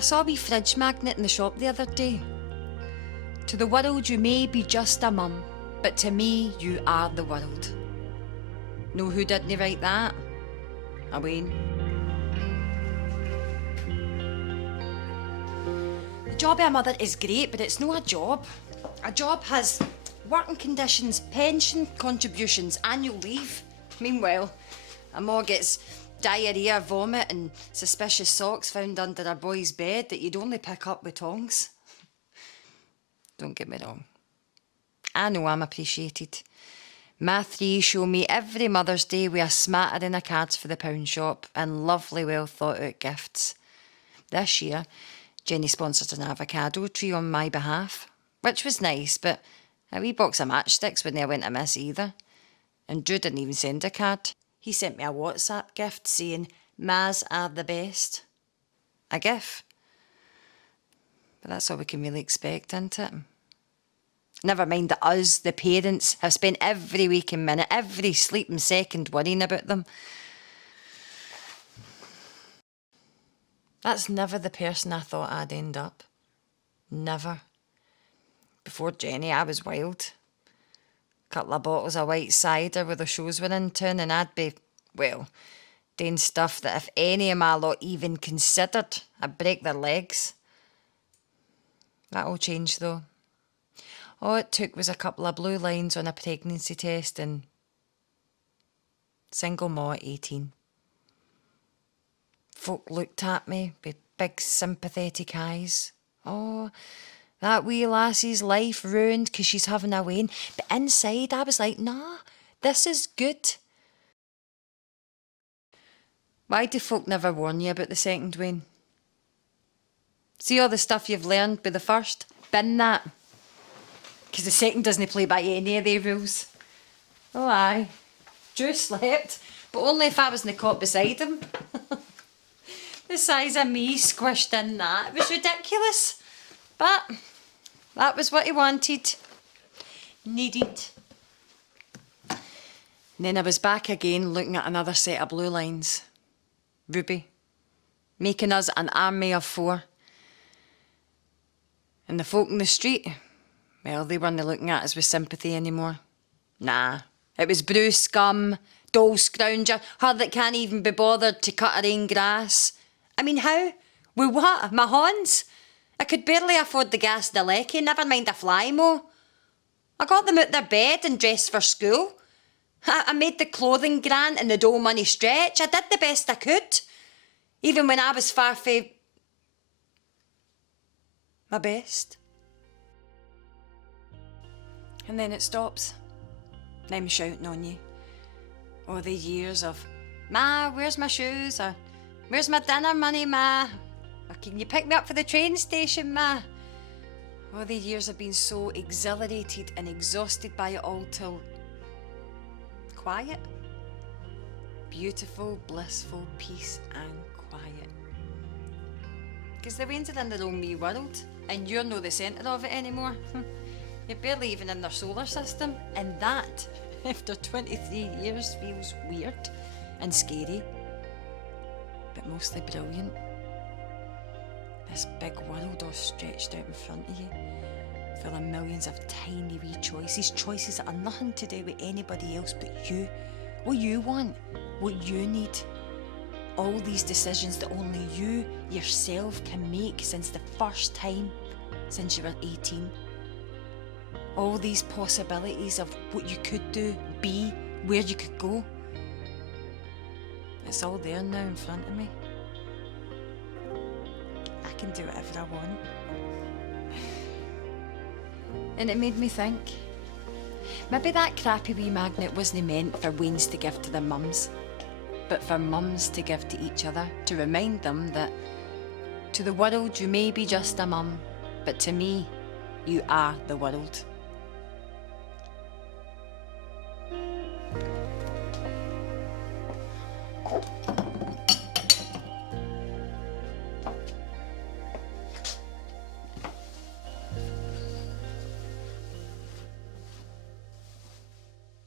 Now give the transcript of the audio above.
I saw a wee fridge magnet in the shop the other day. To the world you may be just a mum, but to me you are the world. Know who didn't write that? Wayne. The job of a mother is great, but it's not a job. A job has working conditions, pension contributions, annual leave. Meanwhile, a ma gets diarrhea, vomit and suspicious socks found under her boy's bed that you'd only pick up with tongs. Don't get me wrong. I know I'm appreciated. My three show me every Mother's Day with a smattering of cards for the pound shop and lovely, well thought out gifts. This year, Jenny sponsored an avocado tree on my behalf, which was nice, but a wee box of matchsticks wouldn't have went amiss either. And Drew didn't even send a card. He sent me a WhatsApp gift saying, "Mas are the best." A gift. But that's all we can really expect, isn't it? Never mind that us, the parents, have spent every waking minute, every sleeping second worrying about them. That's never the person I thought I'd end up. Never. Before Jenny, I was wild. Couple of bottles of white cider where the shows were in town and I'd be, well, doing stuff that if any of my lot even considered, I'd break their legs. That all changed though. All it took was a couple of blue lines on a pregnancy test and single ma at 18. Folk looked at me with big sympathetic eyes. Oh, that wee lassie's life ruined 'cause she's having a wean. But inside I was like, nah, this is good. Why do folk never warn you about the second wean? See all the stuff you've learned with the first? Bin that. 'Cause the second doesn't play by any of their rules. Oh aye, Drew slept, but only if I was in the cot beside him. The size of me squished in that, it was ridiculous. But that was what he wanted, needed. And then I was back again looking at another set of blue lines. Ruby, making us an army of 4. And the folk in the street, well, they weren't looking at us with sympathy anymore. Nah, it was Bruce scum, dull scrounger, her that can't even be bothered to cut her own grass. I mean, how? With what? My horns? I could barely afford the gas in the Lecky, never mind a fly mow. I got them out their bed and dressed for school. I made the clothing grant and the dole money stretch. I did the best I could. Even when I was far fae my best. And then it stops. I'm shouting on you. All the years of, "Ma, where's my shoes?" Or, "Where's my dinner money, Ma?" Or, "Can you pick me up for the train station, Ma?" All the years I've been so exhilarated and exhausted by it all till quiet. Beautiful, blissful peace and quiet. Because the Wains are in their own wee world and you're no the centre of it anymore. You're barely even in their solar system, and that, after 23 years, feels weird and scary, but mostly brilliant. This big world all stretched out in front of you, full of millions of tiny wee choices that are nothing to do with anybody else but you. What you want, what you need. All these decisions that only you yourself can make since the first time since you were 18. All these possibilities of what you could do, be, where you could go. It's all there now in front of me. I can do whatever I want. And it made me think, maybe that crappy wee magnet wasn't meant for Wains to give to their mums, but for mums to give to each other, to remind them that to the world you may be just a mum, but to me, you are the world.